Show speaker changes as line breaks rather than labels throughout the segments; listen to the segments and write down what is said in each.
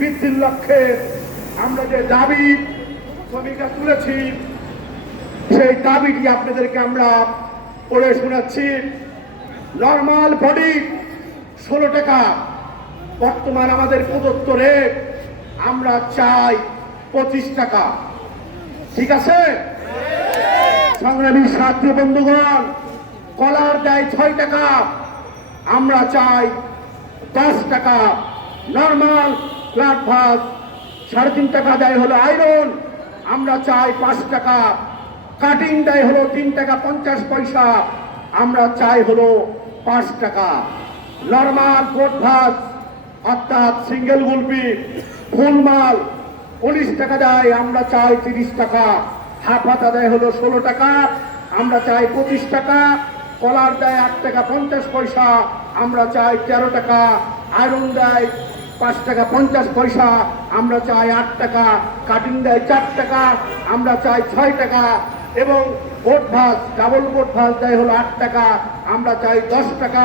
বৃদ্ধির লক্ষ্যে আমরা যে দাবি শ্রমিকরা তুলেছি, সেই দাবিটি আপনাদেরকে আমরা পড়ে শোনাচ্ছি। নর্মাল বডি ষোলো টাকা, বর্তমান আমাদের প্রদত্ত রেট আমরা চাই পঁচিশ টাকা। ঠিক আছে? সংগ্রামী ছাত্র বন্ধুগণ, কলার দেয় ছয় টাকা, আমরা চাই দশ টাকা। নর্মাল ফ্ল্যাট ভাত, সাড়ে তিন টাকা দেয় হলো আয়রন। আমরা চাই পাঁচ টাকা। কাটিং দেয় হলো তিন টাকা পঞ্চাশ পয়সা। আমরা চাই হলো পাঁচ টাকা। নর্মাল কোট ভাত, অর্থাৎ সিঙ্গেল গুলপি, ফুল মাল, উনিশ টাকা দেয়, আমরা চাই তিরিশ টাকা। হাফ হাতা দেয় হলো ষোলো টাকা, আমরা চাই পঁচিশ টাকা। কলার দেয় আট টাকা পঞ্চাশ পয়সা, আমরা চাই তেরো টাকা। আয়রন দেয় পাঁচ টাকা পঞ্চাশ পয়সা, আমরা চাই আট টাকা, কাটিং দেয় চার টাকা, আমরা চাই ছয় টাকা, এবং গোট ভাত ডাবল গোট ভাত দেয় হলো আট টাকা, আমরা চাই দশ টাকা,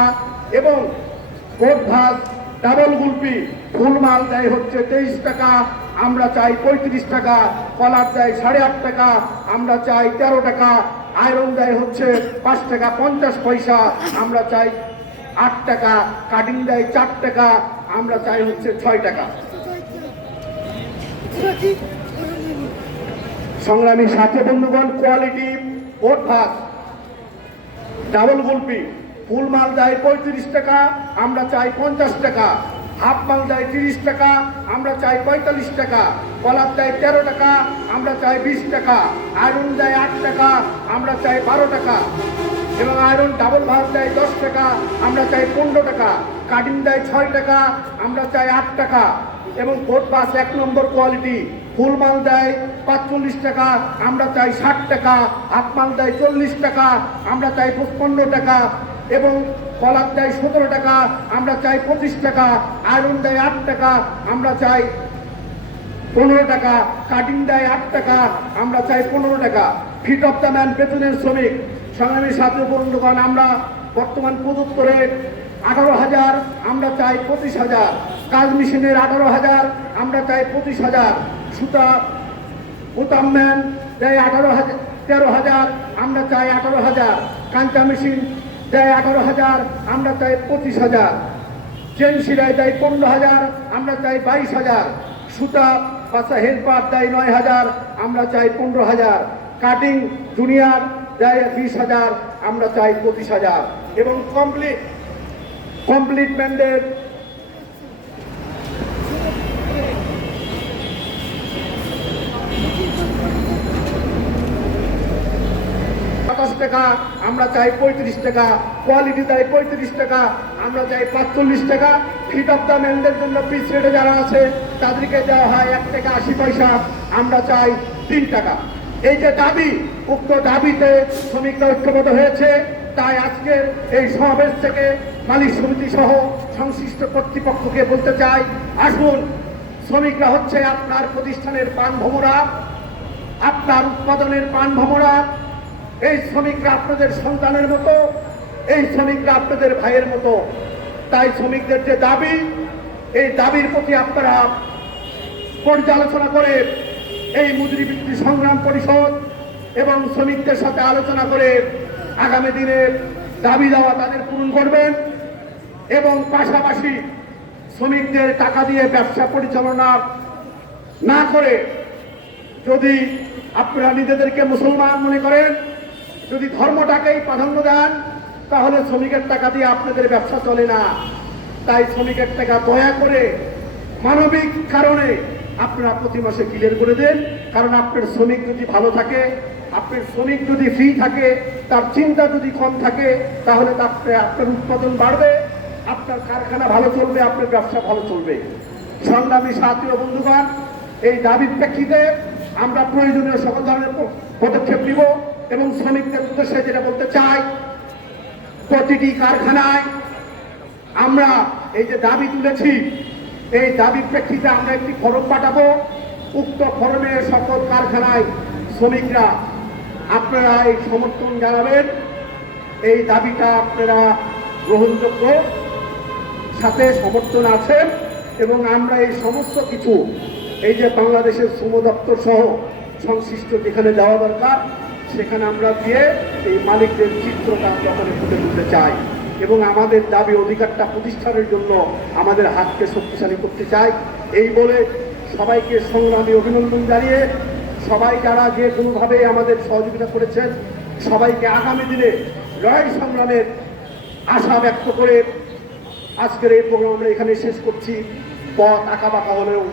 এবং গোট ভাত ডাবল গুলপি, ফুল মাল দেয় হচ্ছে তেইশ টাকা, আমরা চাই পঁয়ত্রিশ টাকা, কলার দেয় সাড়ে আট টাকা, আমরা চাই তেরো টাকা, আয়রন দেয় হচ্ছে পাঁচ টাকা পঞ্চাশ পয়সা, আমরা চাই আট টাকা, কাটিং দেয় চার টাকা আমরা চাই হচ্ছে ছয় টাকা। সংগ্রামী সাথে বন্ধুগণ কোয়ালিটি ওট ভাত ডাবল গুলপি। ফুল মাল দেয় পঁয়ত্রিশ টাকা, আমরা চাই পঞ্চাশ টাকা। হাফ মাল দেয় তিরিশ টাকা, আমরা চাই পঁয়তাল্লিশ টাকা। কলার দেয় তেরো টাকা, আমরা চাই বিশ টাকা। আয়রন দেয় আট টাকা, আমরা চাই বারো টাকা। এবং আয়রন ডাবল ভাত দেয় দশ টাকা, আমরা চাই পনেরো টাকা কাটিং দেয় ছয় টাকা, আমরা চাই আট টাকা। এবং কোট বাস এক নম্বর কোয়ালিটি ফুল মাল দেয় পাঁচচল্লিশ টাকা, আমরা চাই ষাট টাকা হাফ মাল দেয় চল্লিশ টাকা, আমরা চাই পঁচপন্ন টাকা। এবং কলার দেয় সতেরো টাকা, আমরা চাই পঁচিশ টাকা আয়রন দেয় আট টাকা, আমরা চাই পনেরো টাকা কাটিং দেয় আট টাকা, আমরা চাই পনেরো টাকা। ফিট অফ দ্য ম্যান বেতনের শ্রমিক। সংগ্রামী ছাত্র বন্ধুগণ, আমরা বর্তমান প্রদত্ত রেট আঠারো হাজার, আমরা চাই পঁচিশ হাজার। কাজ মেশিনের আঠারো হাজার, আমরা চাই পঁচিশ হাজার। সুতা, বোতাম ম্যান দেয় আঠারো হাজার তেরো হাজার, আমরা চাই আঠারো হাজার। কাঞ্চা মেশিন দেয় আঠারো হাজার, আমরা চাই পঁচিশ হাজার। চেন সিলাই দেয় পনেরো হাজার, আমরা চাই বাইশ হাজার। সুতা বাসা হেল্পার দেয় নয় হাজার, আমরা চাই পনেরো হাজার। কাটিং জুনিয়র দেয় বিশ হাজার, আমরা চাই পঁচিশ হাজার। এবং কমপ্লিট কমপ্লিট সাতাশ টাকা, আমরা চাই পঁয়ত্রিশ টাকা। কোয়ালিটি চাই পঁয়ত্রিশ টাকা, আমরা চাই পাঁচচল্লিশ টাকা। ফিট অফ দ্য ম্যানদের জন্য পিস রেটে যারা আছে, তাদেরকে দেওয়া হয় এক টাকা আশি পয়সা। আমরা চাই তিন টাকা। এই যে দাবি, উক্ত দাবিতে শ্রমিকরা ঐক্যবদ্ধ হয়েছে, তাই আজকে এই সমাবেশ থেকে মালিক সমিতি সহ সংশ্লিষ্ট কর্তৃপক্ষকে বলতে চাই, আসুন, শ্রমিকরা হচ্ছে আপনার প্রতিষ্ঠানের পান ভমরা আপনার উৎপাদনের পান ভমরা এই শ্রমিকরা আপনাদের সন্তানের মতো, এই শ্রমিকরা আপনাদের ভাইয়ের মতো। তাই শ্রমিকদের যে দাবি, এই দাবির প্রতি আপনারা পর্যালোচনা করে এই মজুরি বৃত্তি সংগ্রাম পরিষদ এবং শ্রমিকদের সাথে আলোচনা করে আগামী দিনে দাবি দেওয়া তাদের পূরণ করবেন এবং পাশাপাশি শ্রমিকদের টাকা দিয়ে ব্যবসা পরিচালনা না করে যদি আপনারা নিজেদেরকে মুসলমান মনে করেন, যদি ধর্মটাকেই প্রাধান্য দেন, তাহলে শ্রমিকের টাকা দিয়ে আপনাদের ব্যবসা চলে না। তাই শ্রমিকের টাকা দয়া করে মানবিক কারণে আপনারা প্রতি মাসে ক্লিয়ার করে দেন, কারণ আপনার শ্রমিক যদি ভালো থাকে, আপনার শ্রমিক যদি ফ্রি থাকে, তার চিন্তা যদি কম থাকে, তাহলে আপনার উৎপাদন বাড়বে, আপনার কারখানা ভালো চলবে, আপনার ব্যবসা ভালো চলবে। সংগ্রামী সাথী বন্ধুগণ, এই দাবির প্রেক্ষিতে আমরা প্রয়োজনীয় সকল ধরনের পদক্ষেপ নিব এবং শ্রমিকদের উদ্দেশ্যে যেটা বলতে চাই, প্রতিটি কারখানায় আমরা এই যে দাবি তুলেছি এই দাবির প্রেক্ষিতে আমরা একটি ফরম পাঠাবো। উক্ত ফরমে সকল কারখানায় শ্রমিকরা আপনারা এই সমর্থন জানাবেন। এই দাবিটা আপনারা গ্রহণযোগ্য সাথে সমর্থন আছে এবং আমরা এই সমস্ত কিছু, এই যে বাংলাদেশের শ্রম দপ্তর সহ সংশ্লিষ্ট যেখানে যাওয়া দরকার, সেখানে আমরা দিয়ে এই মালিকদের চিত্রটা দখলে ফুটে তুলতে চাই। এবং আমাদের দাবি অধিকারটা প্রতিষ্ঠানের জন্য আমাদের হাতকে শক্তিশালী করতে চাই। এই বলে সবাইকে সংগ্রামী অভিনন্দন জানিয়ে সবাই যারা যে কোনোভাবে আমাদের সহযোগিতা করেছেন, সবাইকে আগামী দিনে লড়াই সংগ্রামের আশা ব্যক্ত করে আজকের এই প্রোগ্রাম আমরা এখানে শেষ করছি। পথ আঁকা বাঁকা হলেও